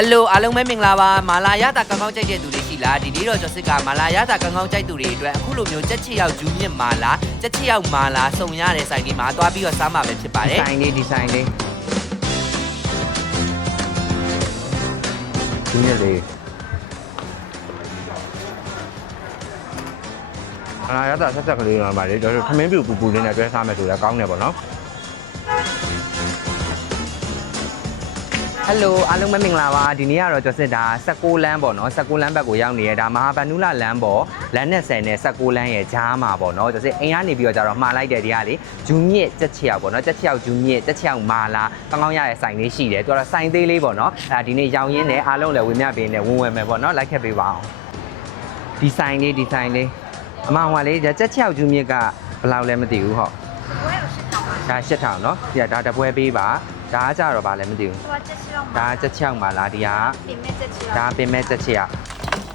ဟယ်လိုအားလုံးပဲမင်္ဂလာပါမာလာရတာကောင်းကောင်းကြိုက်တဲ့သူတွေရှိလားဒီနေ့တော့ကျွန်တော်စစ်ကမာလာရတာကောင်းကောင်းကြိုက်သူတွေအတွက်အခုလိုမျိုးချက်ချစ်ရောက်ဂျူးမြင့်မာလာချက်ချစ်ရောက်မာလာစုံရတဲ့ဆိုင်ဒီမှာသွားပြီးတော့စားမှာပဲဖြစ်ပါတယ်ဆိုင်လေးဒီဆိုင်လေးဒီနေ့လေးအလားရတာဆက်ဆက်ကလေးတော့ပါလေကျွန်တော်ထမင်းပြူပူပူလေးနဲ့တွဲစားမယ်ဆိုတော့ကောင်းတယ်ပေါ့နော် Hello အားလုံးပဲမင်္ဂလာပါဒီနေ့ကတော့ကျွန်တော်စစ်တာ16လမ်းပေါ့နော်16လမ်းဘက်ကိုရောက်နေရတာမဟာဗန္ဓုလလမ်းပေါ့လမ်းနဲ့10နဲ့16လမ်းရဲ့ကြားမှာပေါ့နော်ကျွန်တော်စစ်အိမ်ကနေပြီးတော့ကြတော့မှားလိုက်တဲ့ဒီကလေဂျူမြင့်ကြက်ချျောက်ပေါ့နော်ကြက်ချျောက်ဂျူမြင့်ကြက်ချျောက်မာလာကောင်းကောင်းရတဲ့ဆိုင်လေးရှိတယ်သူကတော့ဆိုင်သေးလေးပေါ့နော်အာဒီနေ့ရောင်ရင်းနဲ့အားလုံးလည်းဝင်မြပေးနေဝင်ဝယ်မယ်ပေါ့နော်လိုက်ခဲ့ပေးပါအောင်ဒီဆိုင်လေးဒီဆိုင်လေးအမဟိုလေးကြက်ချျောက်ဂျူမြင့်ကဘယ်လောက်လဲမသိဘူးဟုတ်ဒါ8000เนาะဒီကဒါတပွဲပေးပါ ဒါကကြတော့ဗာလည်းမသိဘူးဟိုကချက်ချောင်းဒါကချက်ချောင်းပါလားဒီကပြင်မဲ့ချက်ချောင်းဒါပင်မဲ့ချက်ချေရ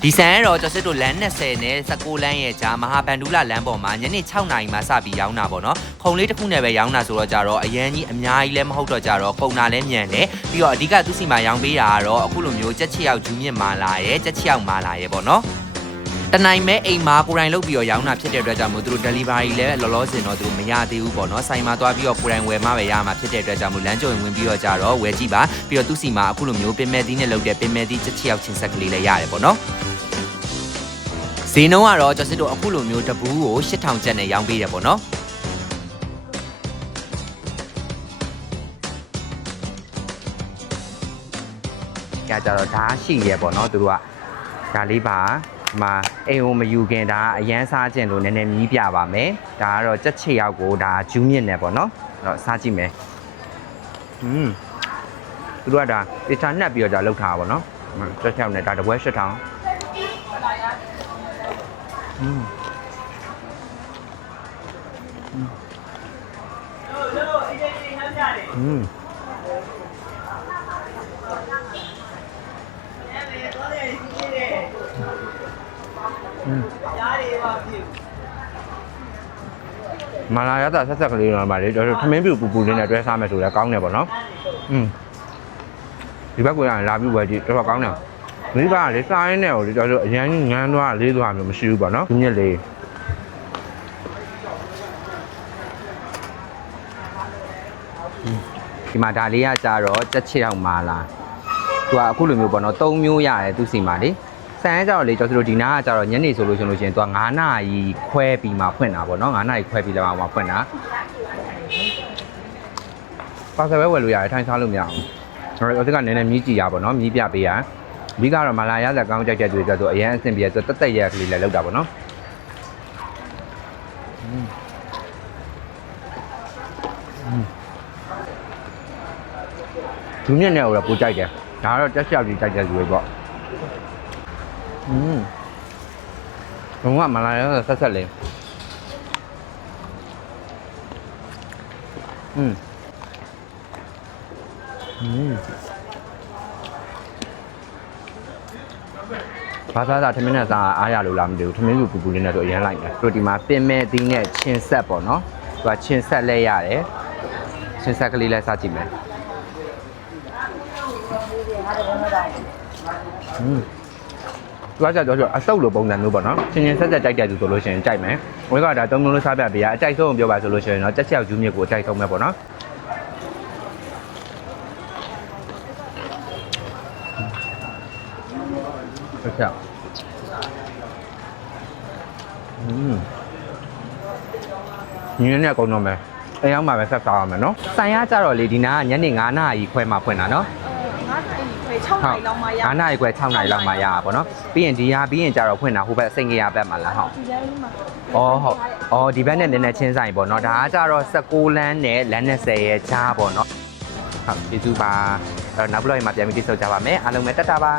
ဒီဆန်ကတော့ကျွန်တော်တို့လမ်း20နဲ့19လမ်းရဲ့ကြားမဟာဗန်ဒူလာလမ်းပေါ်မှာညနေ6နာရီမှာစပြီးရောင်းတာပေါ့နော်ခုံလေးတစ်ခုနဲ့ပဲရောင်းတာဆိုတော့ကြတော့အရန်ကြီးအများကြီးလည်းမဟုတ်တော့ကြတော့ပုံနာလည်းမြန်တယ်ပြီးတော့အဓိကသူ့စီမှာရောင်းပေးတာကတော့အခုလိုမျိုးချက်ချေရောက်ဂျူးမြင့်မာလာရဲ့ချက်ချေရောက်မာလာရဲ့ပေါ့နော် တနိုင်မဲ့အိမ်မှာကိုယ်တိုင်လုပ်ပြီးတော့ရောင်းတာဖြစ်တဲ့အတွက်ကြောင့်မို့သူတို့ delivery လည်းလောလောဆယ်တော့သူတို့မရသေးဘူးပေါ့နော်ဆိုင်မှာသွားပြီးတော့ကိုယ်တိုင်ဝယ်မှပဲရမှာဖြစ်တဲ့အတွက်ကြောင့်မို့လမ်းကြုံဝင်ပြီးတော့ကြတော့ဝယ်ကြည့်ပါပြီးတော့သူစီမှာအခုလိုမျိုးပင်မဲ့သီးနဲ့လုပ်တဲ့ပင်မဲ့သီးချက်ချစ်ရောက်ချင်းဆက်ကလေးလည်းရတယ်ပေါ့နော်ဈေးနှုန်းကတော့ကျွန်တော်တို့အခုလိုမျိုးတပူးကို8000ကျပ်နဲ့ရောင်းပေးတယ်ပေါ့နော်ကကြတော့ဒါရှိရဲပေါ့နော်သူတို့ကဒါလေးပါ ဒီမှာအိမ်ကိုမယူခင်ဒါအရန်စားခြင်းလို့နည်းနည်းမြည်ပြပါမယ်ဒါကတော့ချက်ချေရောက်ကိုဒါဂျူးမြင့်နေပေါ့နော်အဲ့တော့စားကြည့်မယ်อืมသူတို့ကဒါတေချာနှက်ပြီးတော့ဒါလောက်ထားတာပေါ့နော်ချက်ချောက်နဲ့ဒါတပွဲ8000อืม อืมอืม မလာရတာဆက်ဆက်ကလေးတော့ပါလေတော်တော်ထမင်းပြူပူပူလေးနဲ့တွဲစားမယ်ဆိုတော့ကောင်းတယ်ပေါ့နော်อืมဒီဘက်ကရလာပြီးဝယ်ကြည့်တော်တော်ကောင်းတယ်မိဘကလေစားရင်းနဲ့ကိုလေတော်တော်အရန်ကြီးငန်းသွားလေးသွားမျိုးမရှိဘူးပေါ့နော်ဒီမြက်လေးဒီမှာဒါလေးကကြတော့ချက်ချစ်အောင်မာလာသူကအခုလိုမျိုးပေါ့နော်၃မျိုးရတယ်သူစီမှာလေ ဆန်ကကြတော့လေကျွန်တော်တို့ဒီနားကကြတော့ညနေဆိုလို့ရှင်လို့ရှင်သူက9နာရီခွဲပြီးမှဖွင့်တာပေါ့နော်9နာရီခွဲပြီးလည်းမှဖွင့်တာပါဆယ်ပဲဝယ်လို့ရတယ်ထိုင်စားလို့မရအောင်ကျွန်တော်တို့အစ်ကနည်းနည်းမြည်ကြည့်ရပါတော့မြည်ပြပေးရအဓိကတော့မလာရသက်ကောင်းကြိုက်တဲ့သူတွေကြတော့အရင်အဆင်ပြေဆိုတက်တက်ရက်ကလေးလည်းလောက်တာပေါ့နော်ဒူးမြင့်နဲ့တော့ပိုကြိုက်တယ်ဒါကတော့တက်ချက်ကြီးကြိုက်တဲ့သူတွေပေါ့ อืมဘုံကမလာရသက်ဆက်ဆက်လေးอืมอืมဘာသာသာထမင်းနဲ့စားအားရလို့လားမသိဘူးထမင်းစုပူပူလေးနဲ့တော့အရင်လိုက်တယ်တို့ဒီမှာပင်မဲ့သီးနဲ့ချင်းဆက်ပေါ့နော်သူကချင်းဆက်လဲရတယ်ချင်းဆက်ကလေးလဲစားကြည့်မယ်อืม သူကကြတော့အဆုပ်လိုပုံစံမျိုးပေါ့နော်ချင်းချင်းဆက်ဆက်ကြိုက်တဲ့သူဆိုလို့ရှိရင်ကြိုက်မယ်ဝဲကဒါသုံးလုံးလို့စားပြပေးရအကြိုက်ဆုံးပြောပါဆိုလို့ရှိရင်တော့တက်ချက်ဂျူးမြစ်ကိုအကြိုက်ဆုံးပဲပေါ့နော်ဆက်ချက်อืมညနေအကုန်တော့မယ်အဲရောက်မှပဲဆက်စားရမယ်နော်ဆိုင်ရကြတော့လေဒီနာကညနေ9နာရီခွဲမှဖွင့်တာနော် 6နာရီလောက်မှရ9နာရီခွဲ6နာရီလောက်မှရပါဘောနော်ပြီးရင်ဒီဟာပြီးရင်ကြတော့ဖွင့်တာဟိုဘက်စိန်ကရဘက်မှာလားဟုတ်ဒီဘက်မှာအော်ဟုတ်အော်ဒီဘက်နဲ့နည်းနည်းချင်းဆိုင်ပေါ့နော်ဒါကကြတော့16လမ်းနဲ့လမ်း20ရဲ့ကြားပေါ့နော်ဟုတ်ကျေးဇူးပါအဲ့တော့နောက်ဘလော့မှာပြန်ပြီးတိစောကြပါမယ်အားလုံးပဲတက်တာပါ